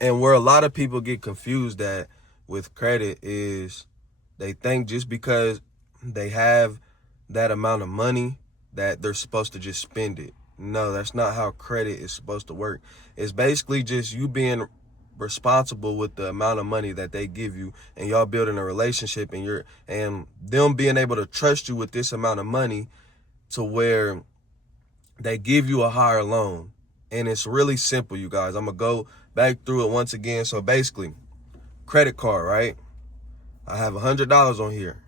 And where a lot of people get confused at with credit is they think just because they have that amount of money that they're supposed to just spend it. No, that's not how credit is supposed to work. It's basically just you being responsible with the amount of money that they give you, and y'all building a relationship, and them being able to trust you with this amount of money to where they give you a higher loan. And it's really simple, you guys. I'm gonna go back through it once again. So basically, credit card, right? I have $100 on here.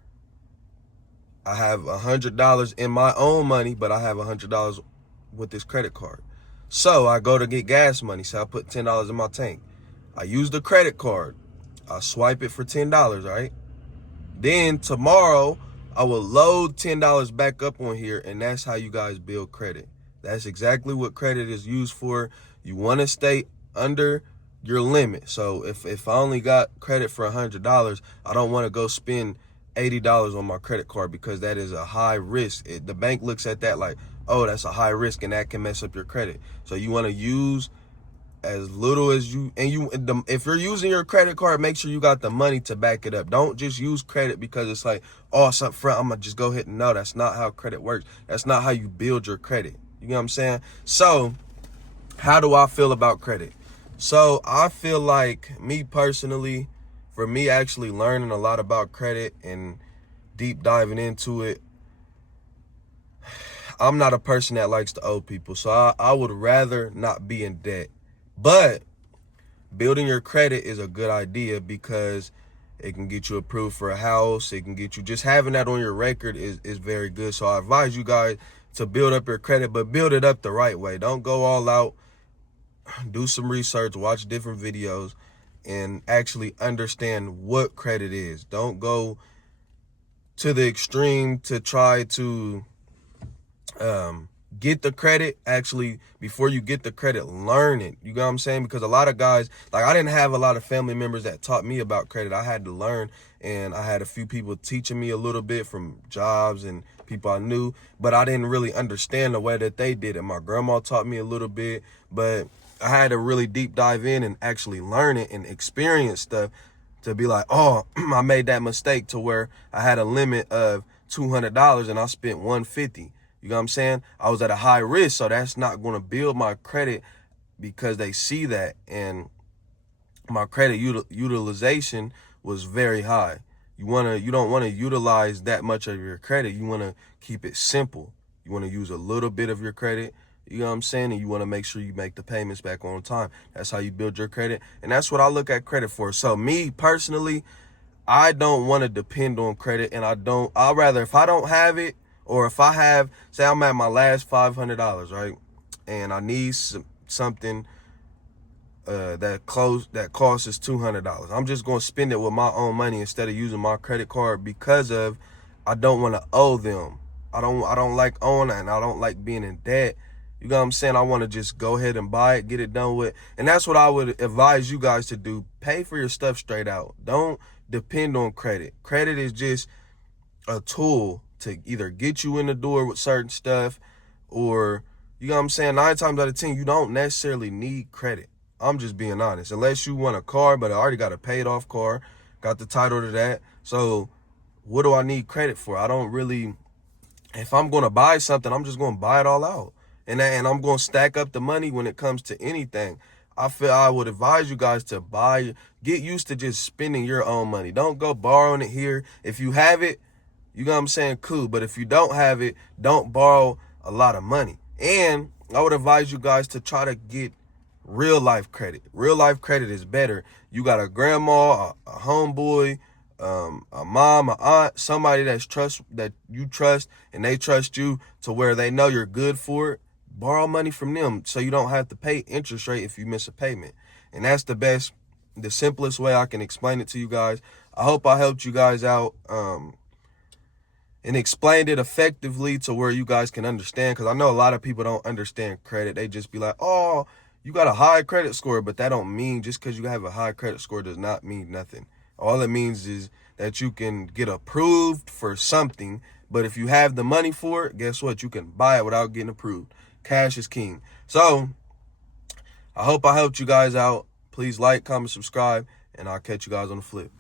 I have $100 in my own money, but I have $100 with this credit card. So I go to get gas money. So I put $10 in my tank. I use the credit card. I swipe it for $10, right? Then tomorrow I will load $10 back up on here, and that's how you guys build credit. That's exactly what credit is used for. You want to stay under your limit. So if I only got credit for $100, I don't want to go spend $80 on my credit card because that is a high risk. The bank looks at that like, oh, that's a high risk and that can mess up your credit. So you want to use as little as if you're using your credit card, make sure you got the money to back it up. Don't just use credit because it's like, oh, it's up front, I'm gonna just go ahead and no, that's not how credit works. That's not how you build your credit. You know what I'm saying? So how do I feel about credit? So I feel like, me personally, for me actually learning a lot about credit and deep diving into it, I'm not a person that likes to owe people. So I would rather not be in debt. But building your credit is a good idea because it can get you approved for a house. It can get you, just having that on your record is very good. So I advise you guys to build up your credit, but build it up the right way. Don't go all out. Do some research, watch different videos, and actually understand what credit is. Don't go to the extreme to try to get the credit. Actually, before you get the credit, learn it. You know what I'm saying? Because a lot of guys, like, I didn't have a lot of family members that taught me about credit. I had to learn, and I had a few people teaching me a little bit from jobs and people I knew, but I didn't really understand the way that they did it. My grandma taught me a little bit, but I had to really deep dive in and actually learn it and experience stuff to be like, oh, I made that mistake to where I had a limit of $200 and I spent $150. You know what I'm saying? I was at a high risk, so that's not going to build my credit because they see that. And my credit utilization was very high. You don't want to utilize that much of your credit. You want to keep it simple. You want to use a little bit of your credit. You know what I'm saying? And you want to make sure you make the payments back on time. That's how you build your credit. And that's what I look at credit for. So me personally, I don't want to depend on credit. And I'd rather, if I don't have it, or if I have, say I'm at my last $500, right? And I need something that costs us $200. I'm just going to spend it with my own money instead of using my credit card because I don't want to owe them. I don't like owing, and I don't like being in debt. You know what I'm saying? I want to just go ahead and buy it, get it done with. And that's what I would advise you guys to do. Pay for your stuff straight out. Don't depend on credit. Credit is just a tool to either get you in the door with certain stuff, or, you know what I'm saying, 9 times out of 10, you don't necessarily need credit. I'm just being honest. Unless you want a car, but I already got a paid off car, got the title to that. So what do I need credit for? I don't really, if I'm going to buy something, I'm just going to buy it all out. And I'm going to stack up the money when it comes to anything. I feel I would advise you guys to get used to just spending your own money. Don't go borrowing it here. If you have it, you know what I'm saying, cool. But if you don't have it, don't borrow a lot of money. And I would advise you guys to try to get real life credit. Real life credit is better. You got a grandma, a homeboy, a mom, an aunt, somebody that you trust and they trust you to where they know you're good for it. Borrow money from them so you don't have to pay interest rate if you miss a payment. And that's the simplest way I can explain it to you guys. I hope I helped you guys out and explained it effectively to where you guys can understand, because I know a lot of people don't understand credit. They just be like, oh, you got a high credit score, but that don't mean, just because you have a high credit score does not mean nothing. All it means is that you can get approved for something, but if you have the money for it, guess what? You can buy it without getting approved. Cash is king. So I hope I helped you guys out. Please like, comment, subscribe, and I'll catch you guys on the flip.